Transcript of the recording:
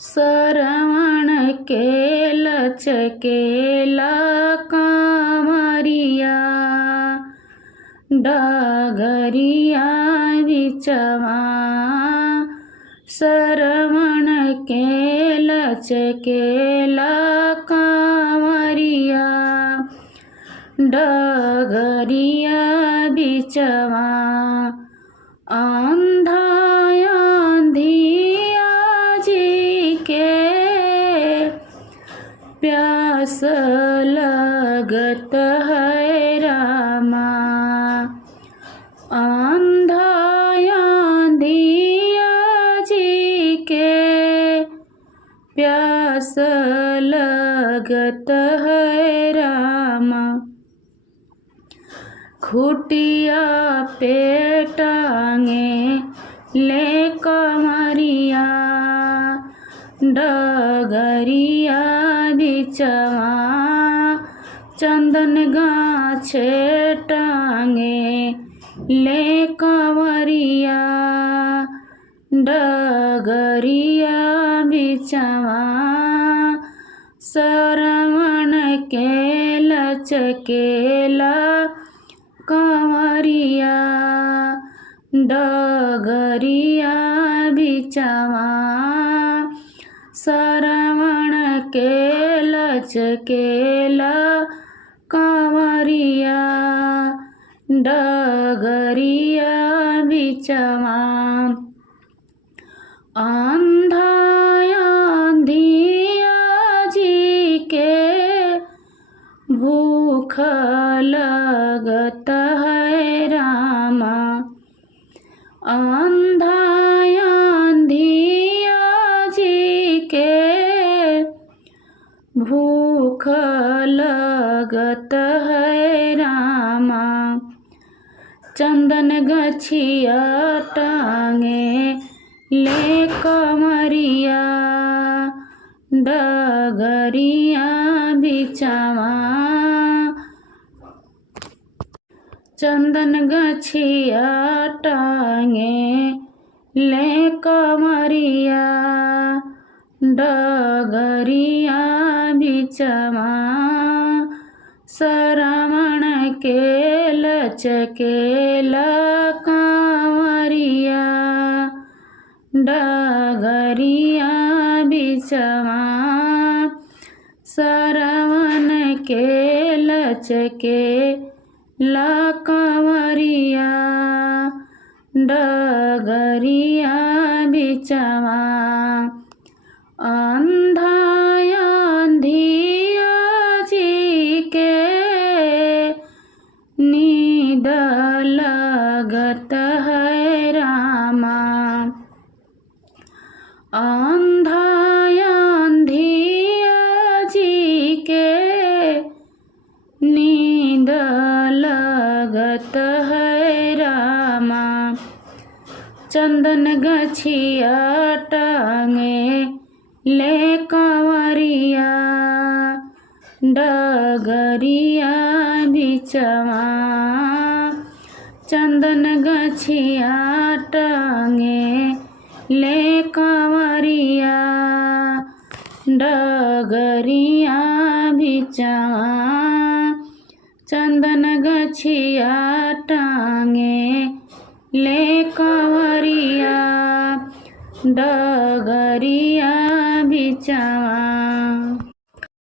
श्रवण के लचकेला कांवरिया डगरिया बिचवा। श्रवण के लचकेला कांवरिया डगरिया बिचवा। अंधा अंधिया जी के प्यास लगत है रामा। अंधा अंधिया जी के प्यास लगत है रामा। खुटिया पे टांगे ले कमरिया डगरिया बिचवा। चंदन गाछे टांगे ले कंवरिया डगरिया बिचवा। श्रवण के लचकेला कंवरिया डगरिया बिचवा। श्रवण के लचकेला कंवरिया डगरिया बिचवा। अंधा अंधिया जी के भूख लगत है रामा। अंधा अंधिया जी के भूख लगत है रामा। चंदन गछिया टांगे ले कमरिया डगरिया बिचवा। चंदन गछिया टांगे ले कमरिया डगरिया बिचवा। श्रवण के लचकेला कंवरिया डगरिया बिचवा। श्रवण के लचकेला कंवरिया डगरिया बिचवा। अंधा अंधिया जी के नींद लगत है रामा। अंधा अंधिया जी के नींद लगत है रामा। चंदन गछिया टांगे ले कंवरिया डगरिया बिचवा। चंदन गछिया टांगे ले कंवरिया डगरिया बिचवा। चंदन गछिया टांगे ले कंवरिया डगरिया बिचवा।